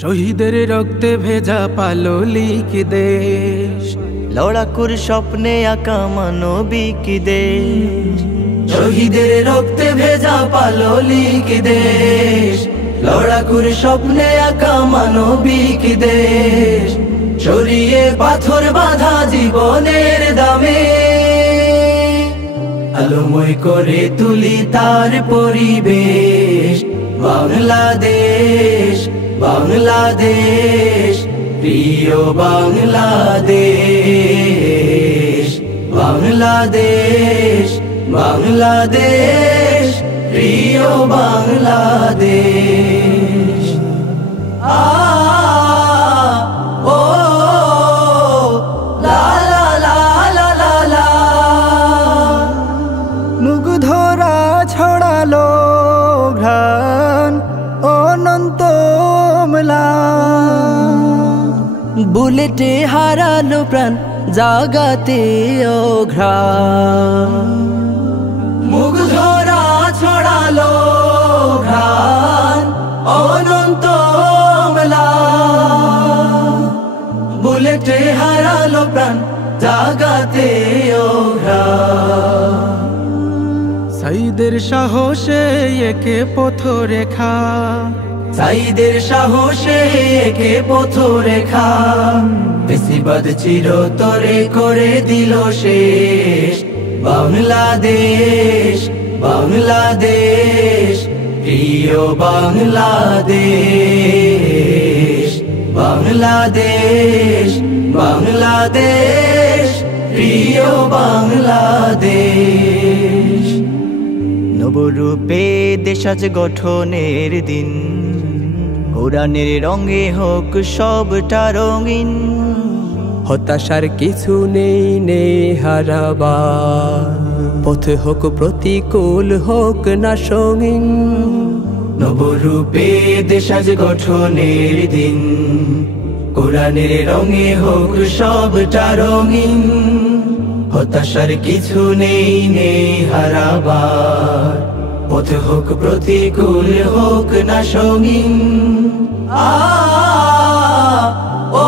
শহীদের রক্তে ভেজা পাললিক দেশ, লড়াকুর স্বপ্নে আঁকা মানবিক দেশ। শহীদের রক্তে ভেজা পাললিক দেশ, লড়াকুর স্বপ্নে আঁকা মানবিক দেশ। ছড়িয়ে পাথর বাঁধা জীবনের দামে, আলোময় করে তুলি তার পরিবেশ। বাংলাদেশ, বাংলাদেশ, প্রিয় বাংলাদেশ। বাংলাদেশ, বাংলাদেশ, প্রিয় বাংলাদেশ। ও লা লা লা লা লা লা, মুগ্ধরা ছড়ালো ঘ্রাণ অনন্ত ম্লান, বুলেটে হারালো প্রাণ জাগাতে ঘ্রাণ। মুগ্ধরা ছড়ালো ঘ্রাণ অনন্ত ম্লান, বুলেটে হারালো প্রাণ জাগাতে ঘ্রাণ। সাইদের সাহসে একে পথরেখা, সাইদের সাহসে একে পথরেখা। বেশিবাদ চিরতরে করে দিল শেষ। বাংলাদেশ, বাংলাদেশ, প্রিয় বাংলাদেশ। বাংলাদেশ, বাংলাদেশ, প্রিয় বাংলাদেশ। নবরূপে দেশ আজ গঠনের দিন, কোরআনের রঙে হোক সবটা রঙিন। হতাশার কিছু নেই, নেই হারাবার পথ হোক প্রতিকূল, হোক না সঙ্গীন। নবরূপে দেশ আজ গঠনের দিন, কোরআনের রঙে হোক সবটা রঙিন। হতাশার কিছু নেই, নেই হারাবার পথ হোক প্রতিকূল, হোক না সঙ্গীন। ও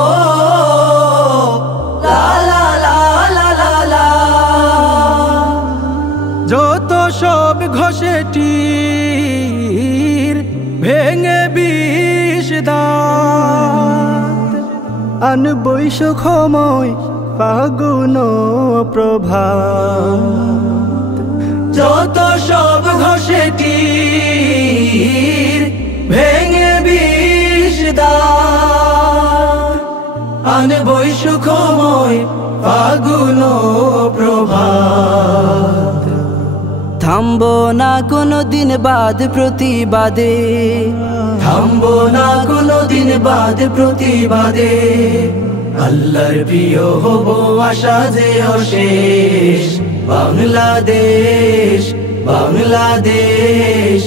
লা লা লা লা লা লা, যত সব ঘষেটির ভেঙে বিষ দাঁত, আনবই সুখময় ফাগুন প্রভাত। যত সব ঘষেটির ভেঙে বিষ দাঁত, আনবই সুখময় ফাগুন প্রভাত। থামবো না কোনো দিন বাদ প্রতিবাদে, থামবো না কোনো দিন বাদ প্রতিবাদে। আল্লাহর প্রিয় হব আশা যে অশেষ। বাংলাদেশ, বাংলাদেশ,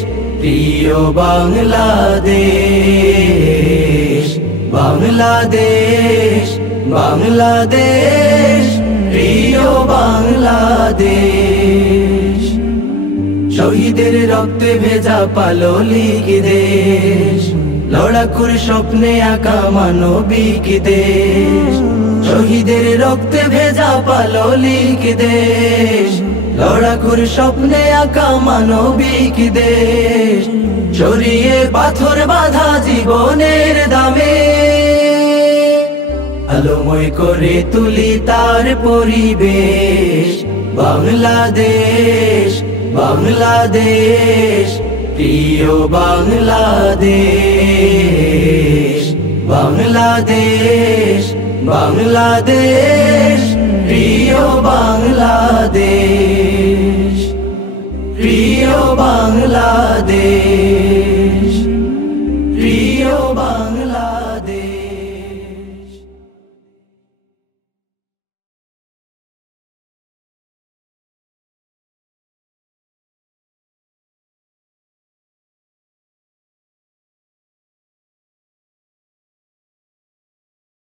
প্রিয় বাংলাদেশ। বাংলাদেশ, বাংলাদেশ, প্রিয় বাংলাদেশ। শহীদের রক্তে ভেজা পাললিক দেশ, লড়াকুর স্বপ্নে আঁকা মানবিক দেশ। শহীদের রক্তে ভেজা পাললিক দেশ, লড়াকুর স্বপ্নে আঁকা মানবিক দেশ। ছড়িয়ে পাথর বাঁধা জীবনের দামে, আলোময় করে তুলি তার পরিবেশ। বাংলাদেশ, বাংলাদেশ, প্রিয় বাংলাদেশ। বাংলাদেশ, বাংলাদেশ,